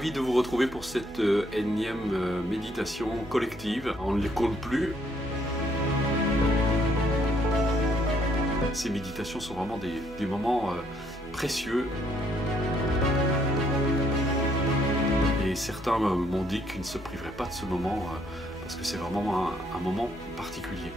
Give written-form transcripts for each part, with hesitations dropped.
ravi de vous retrouver pour cette énième méditation collective. On ne les compte plus. Ces méditations sont vraiment des moments précieux. Et certains m'ont dit qu'ils ne se priveraient pas de ce moment parce que c'est vraiment un moment particulier.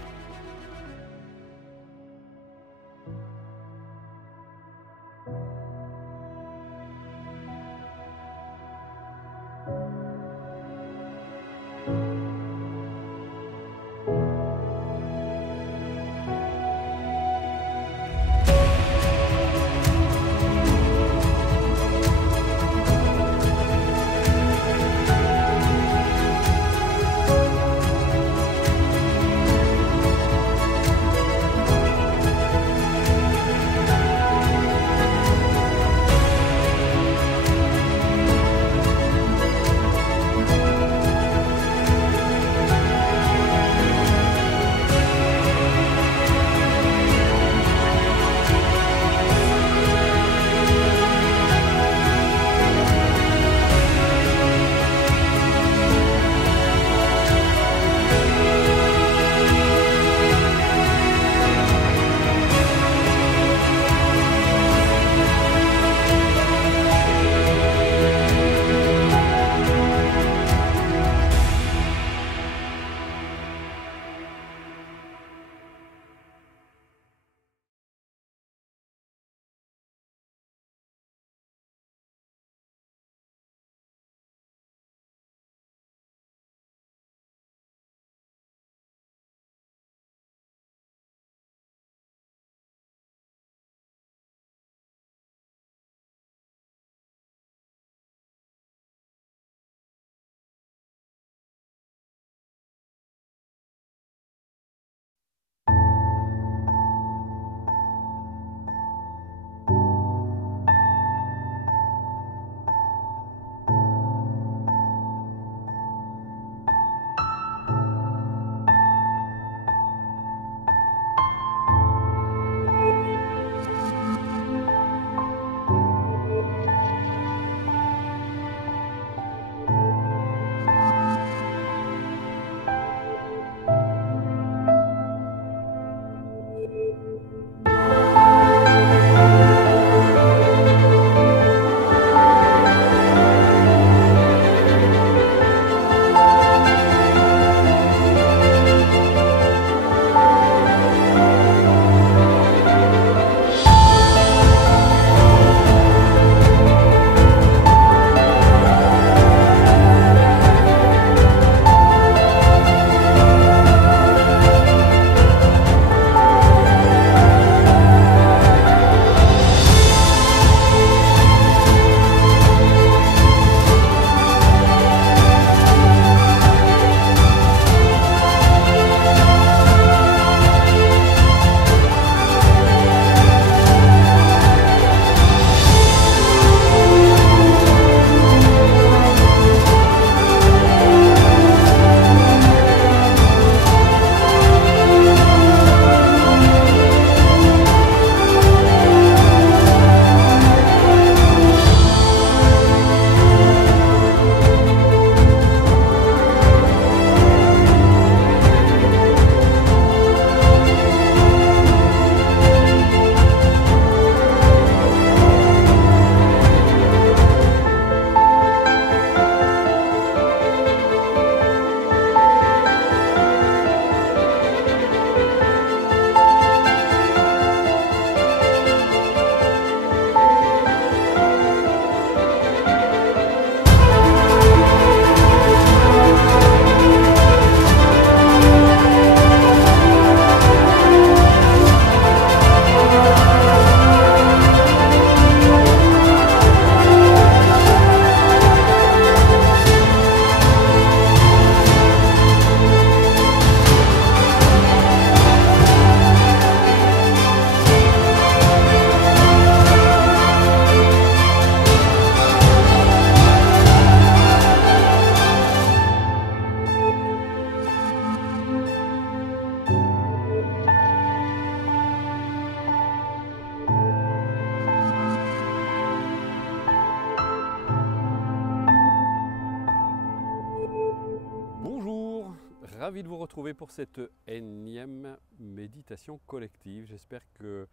Ravi de vous retrouver pour cette énième méditation collective. J'espère que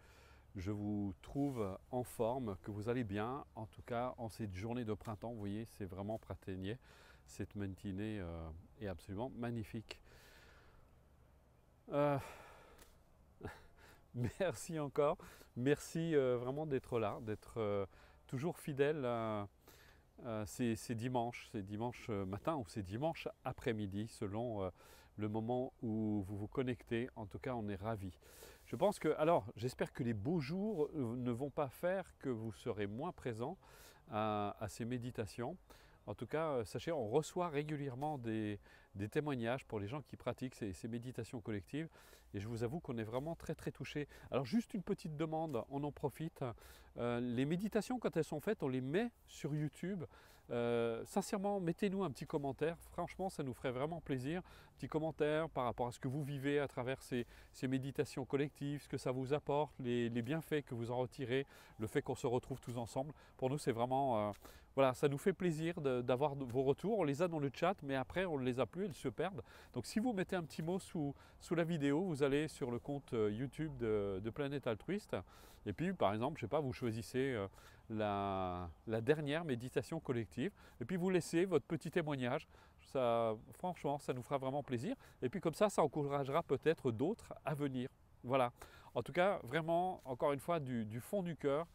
je vous trouve en forme, que vous allez bien. En tout cas, en cette journée de printemps, vous voyez, c'est vraiment printanier. Cette matinée est absolument magnifique. Merci encore. Merci vraiment d'être là, d'être toujours fidèle. C'est dimanche matin ou c'est dimanche après-midi selon le moment où vous vous connectez. En tout cas, on est ravis. Je pense que, alors, j'espère que les beaux jours ne vont pas faire que vous serez moins présent à ces méditations. En tout cas, sachez, on reçoit régulièrement des témoignages pour les gens qui pratiquent ces méditations collectives et je vous avoue qu'on est vraiment très touchés. Alors juste une petite demande, on en profite. Les méditations, quand elles sont faites, on les met sur YouTube. Sincèrement, mettez-nous un petit commentaire. Franchement, ça nous ferait vraiment plaisir. Un petit commentaire par rapport à ce que vous vivez à travers ces méditations collectives, ce que ça vous apporte, les bienfaits que vous en retirez, le fait qu'on se retrouve tous ensemble. Pour nous, c'est vraiment... voilà, ça nous fait plaisir d'avoir vos retours. On les a dans le chat, mais après, on ne les a plus, elles se perdent. Donc, si vous mettez un petit mot sous la vidéo, vous allez sur le compte YouTube de Planète Altruiste. Et puis, par exemple, je ne sais pas, vous choisissez la dernière méditation collective. Et puis, vous laissez votre petit témoignage. Ça, franchement, ça nous fera vraiment plaisir. Et puis, comme ça encouragera peut-être d'autres à venir. Voilà. En tout cas, vraiment, encore une fois, du fond du cœur,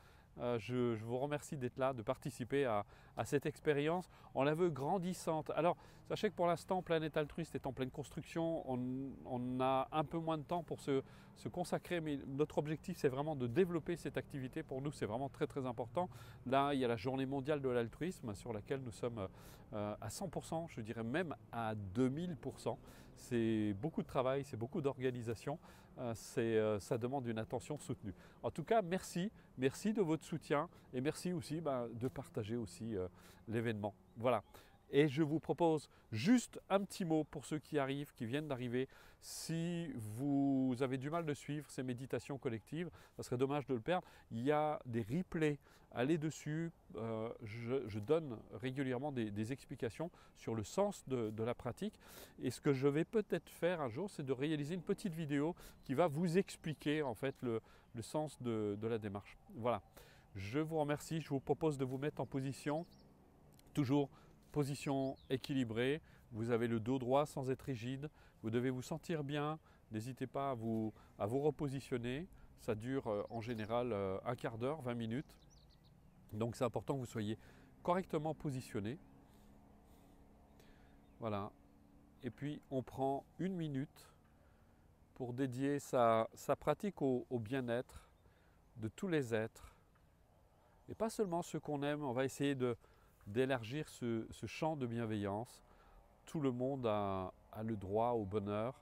je vous remercie d'être là, de participer à cette expérience. On la veut grandissante. Alors, sachez que pour l'instant, Planète Altruiste est en pleine construction. On a un peu moins de temps pour se consacrer, mais notre objectif, c'est vraiment de développer cette activité. Pour nous, c'est vraiment très important. Là, il y a la journée mondiale de l'altruisme sur laquelle nous sommes à 100%, je dirais même à 2000%. C'est beaucoup de travail, c'est beaucoup d'organisation. Ça demande une attention soutenue. En tout cas, merci de votre soutien et merci aussi de partager aussi l'événement. Voilà. Et je vous propose juste un petit mot pour ceux qui arrivent, qui viennent d'arriver. Si vous avez du mal de suivre ces méditations collectives, ça serait dommage de le perdre. Il y a des replays, allez dessus. Je donne régulièrement des explications sur le sens de la pratique. Et ce que je vais peut-être faire un jour, c'est de réaliser une petite vidéo qui va vous expliquer en fait le sens de la démarche. Voilà. Je vous remercie. Je vous propose de vous mettre en position, toujours position équilibrée, vous avez le dos droit sans être rigide, vous devez vous sentir bien, n'hésitez pas à vous repositionner, ça dure en général un quart d'heure, 20 minutes, donc c'est important que vous soyez correctement positionné. Voilà, et puis on prend une minute pour dédier sa pratique au bien-être de tous les êtres, et pas seulement ceux qu'on aime. On va essayer d'élargir ce champ de bienveillance. Tout le monde a le droit au bonheur.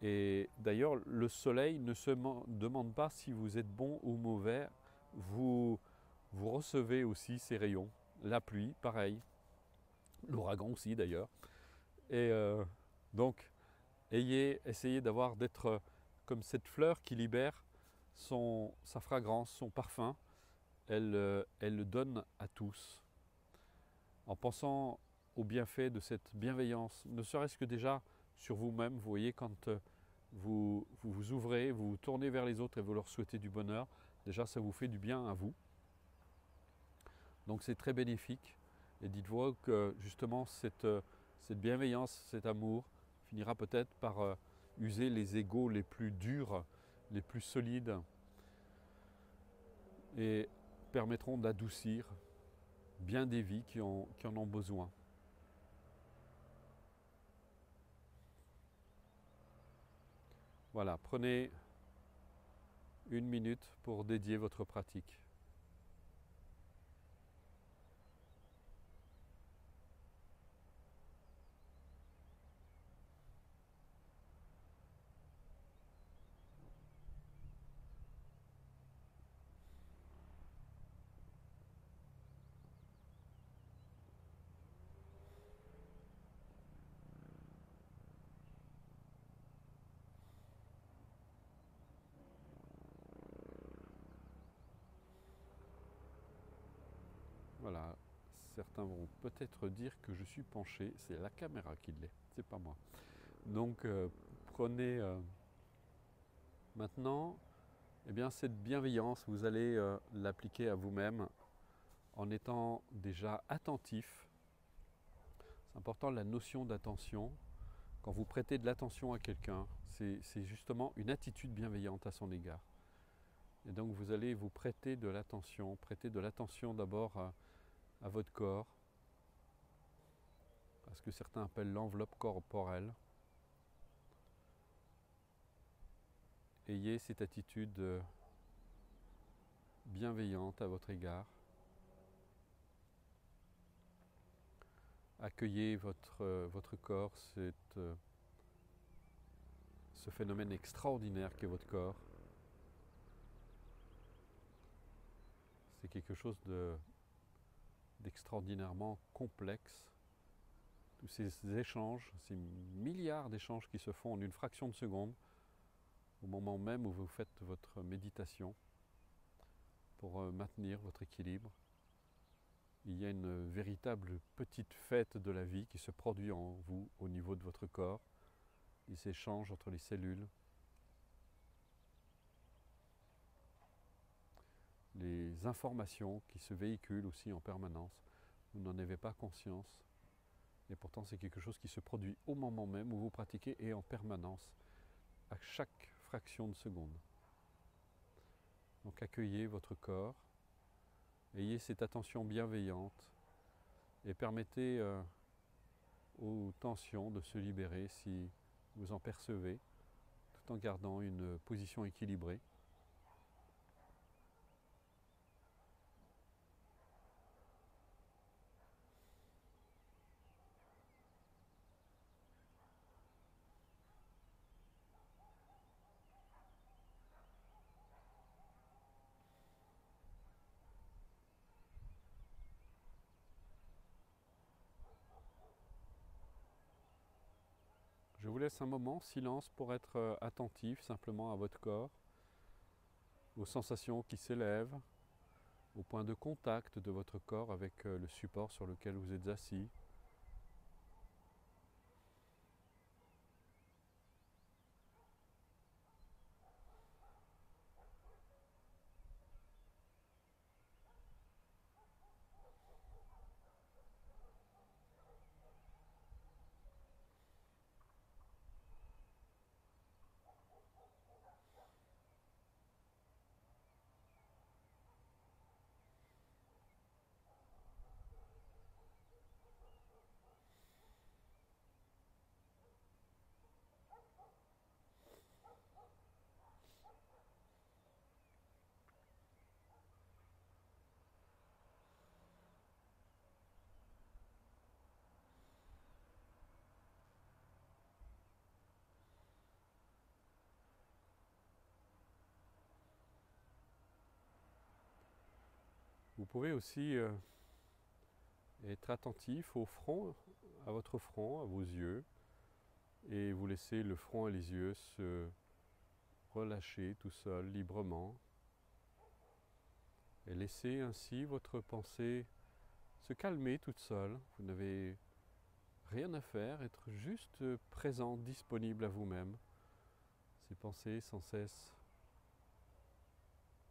Et d'ailleurs, le soleil ne se demande pas si vous êtes bon ou mauvais. Vous recevez aussi ces rayons. La pluie, pareil. L'ouragan aussi d'ailleurs. Et donc, essayez d'être comme cette fleur qui libère sa fragrance, son parfum. Elle le donne à tous. En pensant au bienfait de cette bienveillance, ne serait-ce que déjà sur vous-même, vous voyez, quand vous ouvrez, vous vous tournez vers les autres et vous leur souhaitez du bonheur, déjà ça vous fait du bien à vous. Donc c'est très bénéfique. Et dites-vous que justement cette bienveillance, cet amour finira peut-être par user les égos les plus durs, les plus solides et permettront d'adoucir bien des vies qui en ont besoin. Voilà, prenez une minute pour dédier votre pratique. Voilà, certains vont peut-être dire que je suis penché, c'est la caméra qui l'est, c'est pas moi. Donc prenez maintenant, eh bien, cette bienveillance, vous allez l'appliquer à vous-même en étant déjà attentif. C'est important la notion d'attention. Quand vous prêtez de l'attention à quelqu'un, c'est justement une attitude bienveillante à son égard. Et donc vous allez vous prêter de l'attention d'abord à votre corps, à ce que certains appellent l'enveloppe corporelle. Ayez cette attitude bienveillante à votre égard. Accueillez votre corps, ce phénomène extraordinaire qu'est votre corps. C'est quelque chose d'extraordinairement complexe. Tous ces échanges, ces milliards d'échanges qui se font en une fraction de seconde, au moment même où vous faites votre méditation, pour maintenir votre équilibre. Il y a une véritable petite fête de la vie qui se produit en vous au niveau de votre corps. Il s'échange entre les cellules. Les informations qui se véhiculent aussi en permanence. Vous n'en avez pas conscience. Et pourtant, c'est quelque chose qui se produit au moment même où vous pratiquez et en permanence, à chaque fraction de seconde. Donc accueillez votre corps, ayez cette attention bienveillante et permettez aux tensions de se libérer si vous en percevez, tout en gardant une position équilibrée. Je vous laisse un moment, silence, pour être attentif simplement à votre corps, aux sensations qui s'élèvent, au point de contact de votre corps avec le support sur lequel vous êtes assis. Vous pouvez aussi être attentif au front, à votre front, à vos yeux, et vous laisser le front et les yeux se relâcher tout seul, librement, et laisser ainsi votre pensée se calmer toute seule. Vous n'avez rien à faire, être juste présent, disponible à vous-même. Ces pensées sans cesse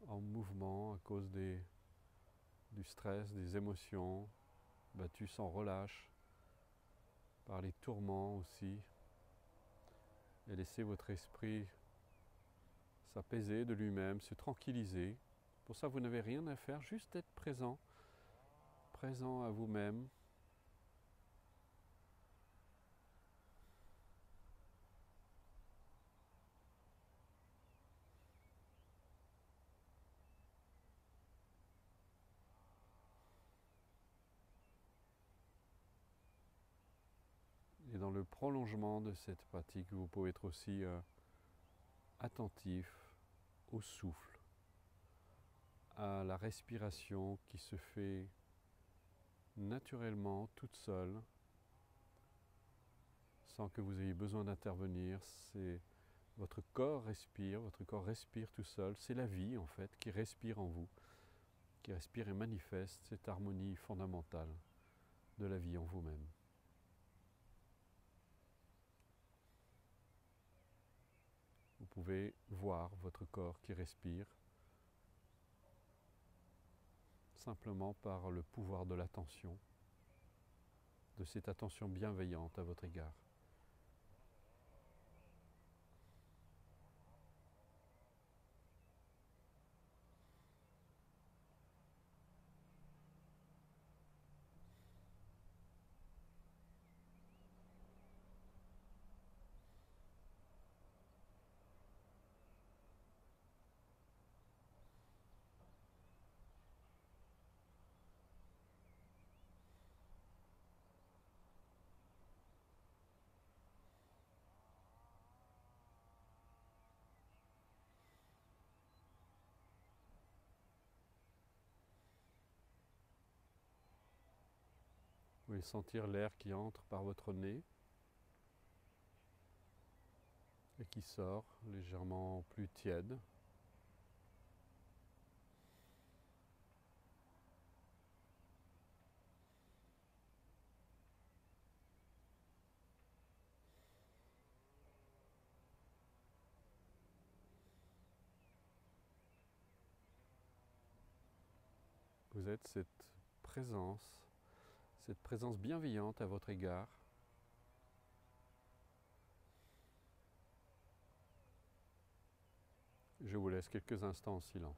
en mouvement à cause du stress, des émotions, battues sans relâche, par les tourments aussi. Et laissez votre esprit s'apaiser de lui-même, se tranquilliser. Pour ça, vous n'avez rien à faire, juste être présent, présent à vous-même. Et dans le prolongement de cette pratique, vous pouvez être aussi attentif au souffle, à la respiration qui se fait naturellement, toute seule, sans que vous ayez besoin d'intervenir. C'est votre corps respire tout seul. C'est la vie en fait qui respire en vous, qui respire et manifeste cette harmonie fondamentale de la vie en vous-même. pouvez voir votre corps qui respire simplement par le pouvoir de l'attention, de cette attention bienveillante à votre égard. Vous pouvez sentir l'air qui entre par votre nez et qui sort légèrement plus tiède. Vous êtes cette présence bienveillante à votre égard. Je vous laisse quelques instants en silence.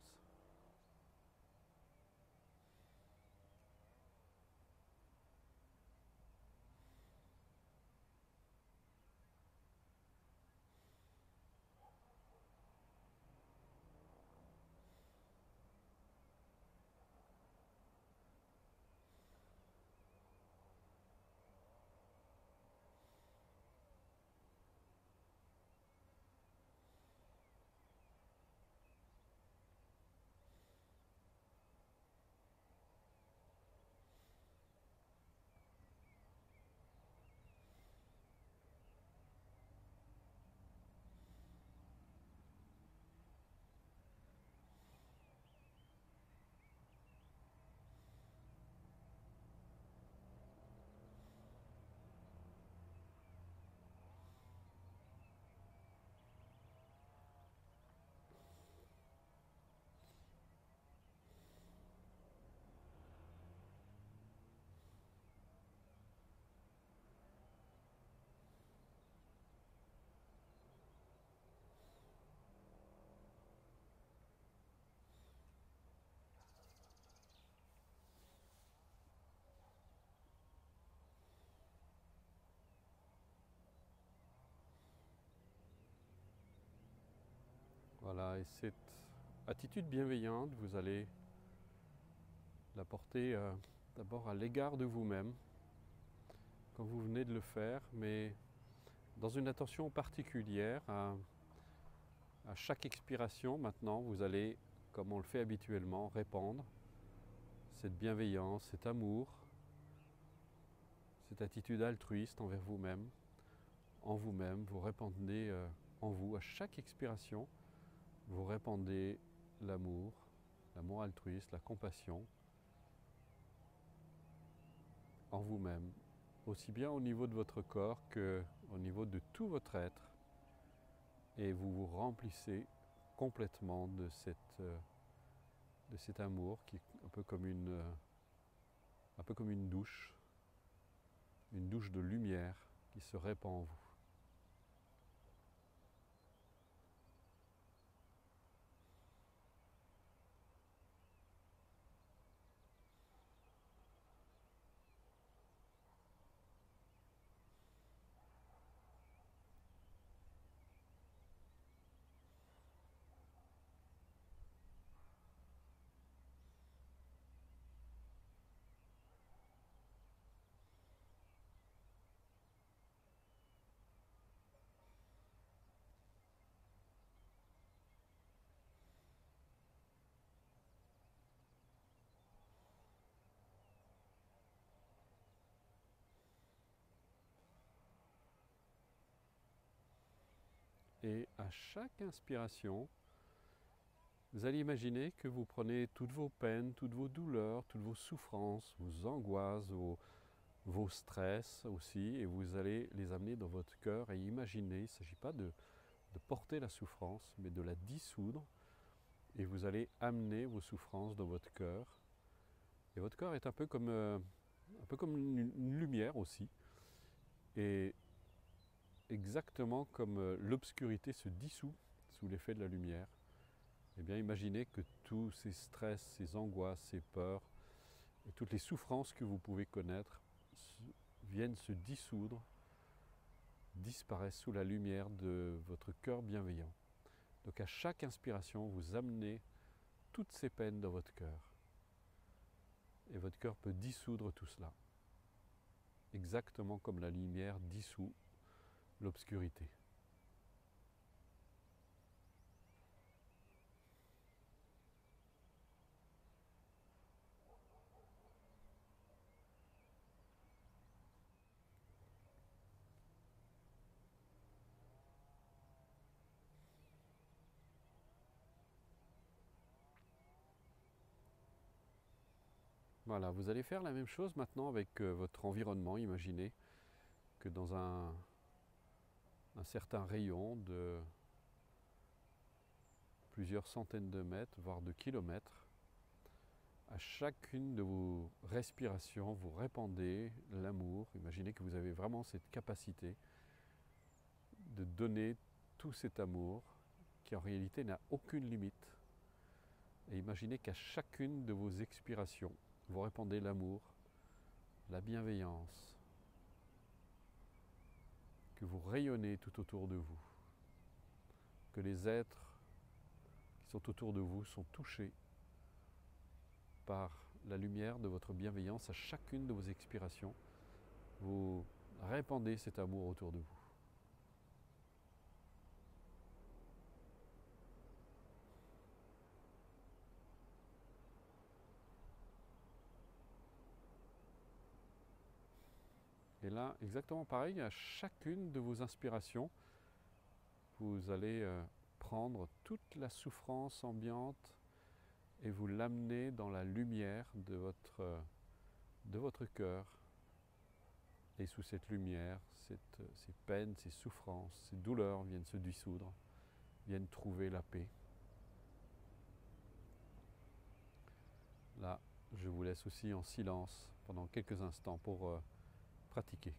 Voilà, et cette attitude bienveillante, vous allez la porter d'abord à l'égard de vous-même, comme vous venez de le faire, mais dans une attention particulière à chaque expiration. Maintenant, vous allez, comme on le fait habituellement, répandre cette bienveillance, cet amour, cette attitude altruiste envers vous-même. En vous-même, vous répandez en vous, à chaque expiration, vous répandez l'amour altruiste, la compassion en vous-même, aussi bien au niveau de votre corps qu'au niveau de tout votre être. Et vous vous remplissez complètement de cet amour qui est un peu comme une douche de lumière qui se répand en vous. Et à chaque inspiration, vous allez imaginer que vous prenez toutes vos peines, toutes vos douleurs, toutes vos souffrances, vos angoisses, vos stress aussi, et vous allez les amener dans votre cœur et imaginer. Il ne s'agit pas de de porter la souffrance, mais de la dissoudre. Et vous allez amener vos souffrances dans votre cœur. Et votre cœur est un peu comme une lumière aussi. Et exactement comme l'obscurité se dissout sous l'effet de la lumière, eh bien imaginez que tous ces stress, ces angoisses, ces peurs et toutes les souffrances que vous pouvez connaître viennent se dissoudre, disparaissent sous la lumière de votre cœur bienveillant. Donc à chaque inspiration, vous amenez toutes ces peines dans votre cœur. Et votre cœur peut dissoudre tout cela. Exactement comme la lumière dissout l'obscurité. Voilà, vous allez faire la même chose maintenant avec votre environnement. Imaginez que dans un certain rayon de plusieurs centaines de mètres, voire de kilomètres, à chacune de vos respirations, vous répandez l'amour. Imaginez que vous avez vraiment cette capacité de donner tout cet amour qui en réalité n'a aucune limite. Et imaginez qu'à chacune de vos expirations, vous répandez l'amour, la bienveillance, que vous rayonnez tout autour de vous, que les êtres qui sont autour de vous sont touchés par la lumière de votre bienveillance à chacune de vos expirations. Vous répandez cet amour autour de vous. Et là, exactement pareil, à chacune de vos inspirations, vous allez prendre toute la souffrance ambiante et vous l'amener dans la lumière de votre cœur. Et sous cette lumière, ces peines, ces souffrances, ces douleurs viennent se dissoudre, viennent trouver la paix. Là, je vous laisse aussi en silence pendant quelques instants pour pratiquer.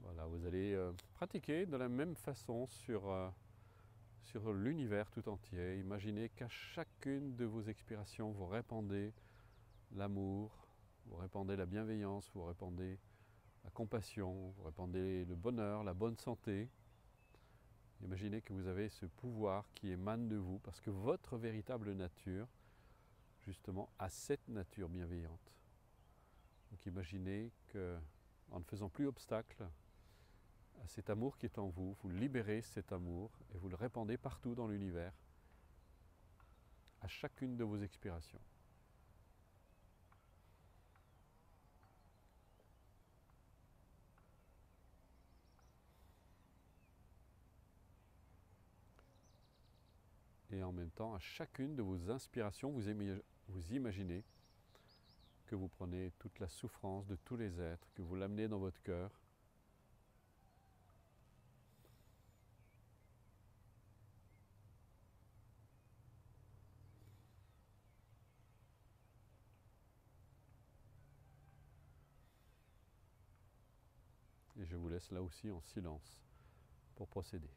Voilà, vous allez pratiquer de la même façon sur l'univers tout entier. Imaginez qu'à chacune de vos expirations, vous répandez l'amour, vous répandez la bienveillance, vous répandez la compassion, vous répandez le bonheur, la bonne santé. Imaginez que vous avez ce pouvoir qui émane de vous parce que votre véritable nature, justement, a cette nature bienveillante. Donc imaginez qu'en ne faisant plus obstacle à cet amour qui est en vous, vous libérez cet amour et vous le répandez partout dans l'univers, à chacune de vos expirations. Et en même temps, à chacune de vos inspirations, vous imaginez que vous prenez toute la souffrance de tous les êtres, que vous l'amenez dans votre cœur. Et je vous laisse là aussi en silence pour procéder.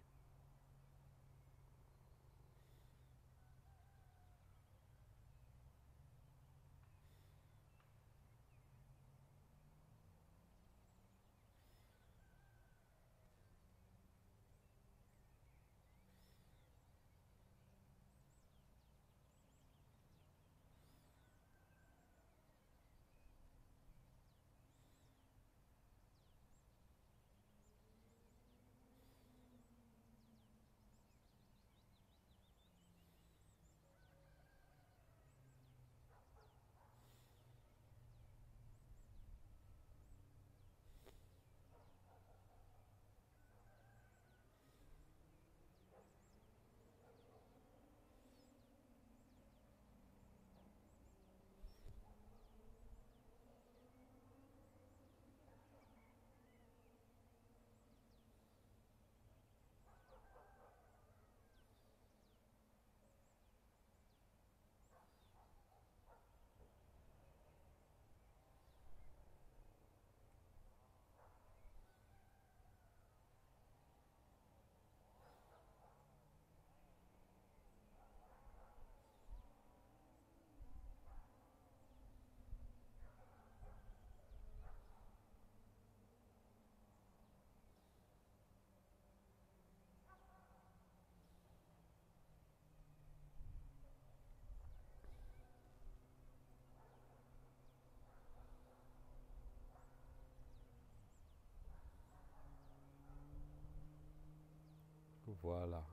Voilà.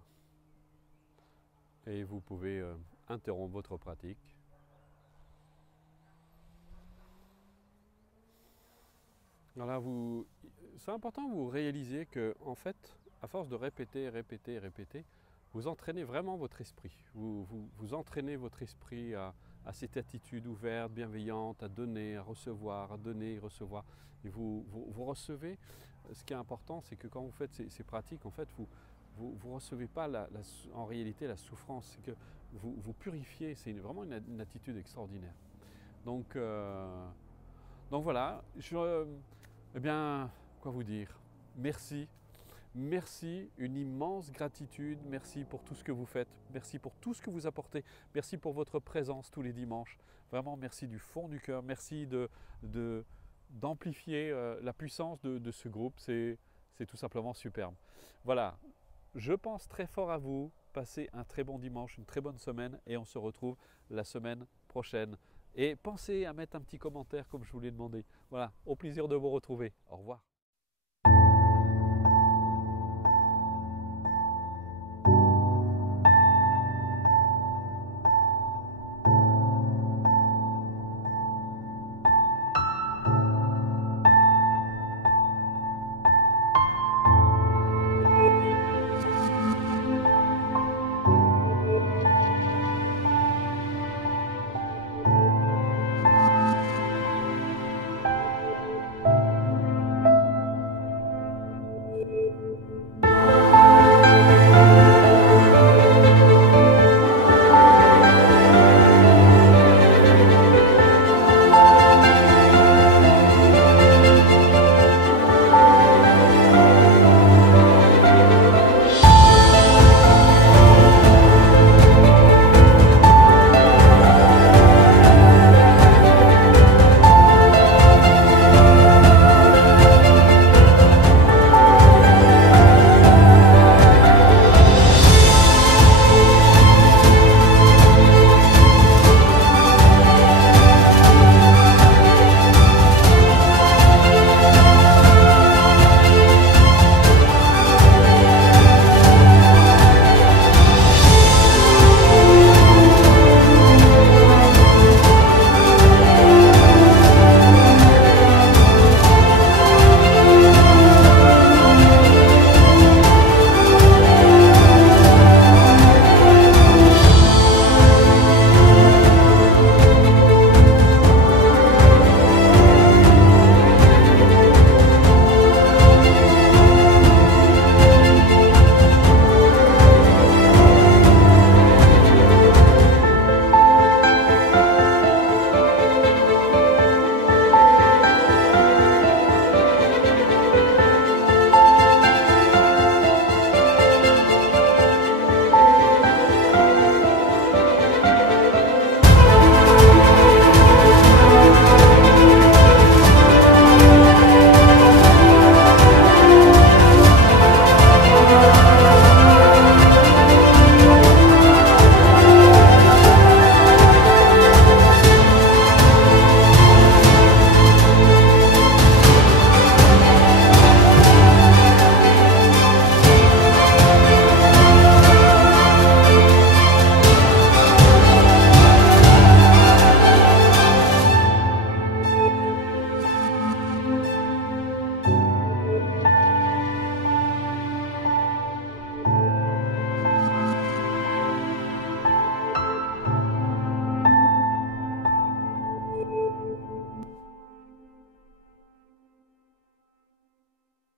Et vous pouvez interrompre votre pratique. Voilà, c'est important que vous réalisiez que, en fait, à force de répéter, répéter, répéter, vous entraînez vraiment votre esprit. Vous entraînez votre esprit à cette attitude ouverte, bienveillante, à donner, à recevoir, à donner, recevoir. Et vous recevez. Ce qui est important, c'est que quand vous faites ces pratiques, en fait, vous recevez pas en réalité la souffrance. C'est que vous purifiez. C'est vraiment une attitude extraordinaire. Donc voilà. Eh bien, quoi vous dire? Merci. Merci, une immense gratitude. Merci pour tout ce que vous faites. Merci pour tout ce que vous apportez. Merci pour votre présence tous les dimanches. Vraiment, merci du fond du cœur. Merci d'amplifier la puissance de ce groupe. C'est tout simplement superbe. Voilà, je pense très fort à vous. Passez un très bon dimanche, une très bonne semaine et on se retrouve la semaine prochaine. Et pensez à mettre un petit commentaire comme je vous l'ai demandé. Voilà, au plaisir de vous retrouver. Au revoir.